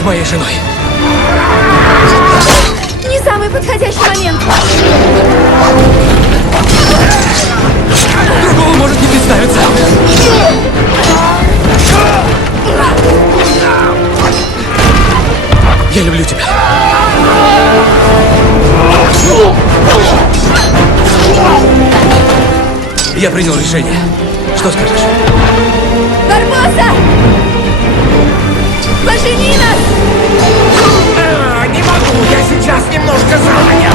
Будь моей женой. Не самый подходящий момент. Другого может не представиться. Я люблю тебя. Я принял решение. Что скажешь? Барбоса! Пожени нас! Не могу, я сейчас немножко занят.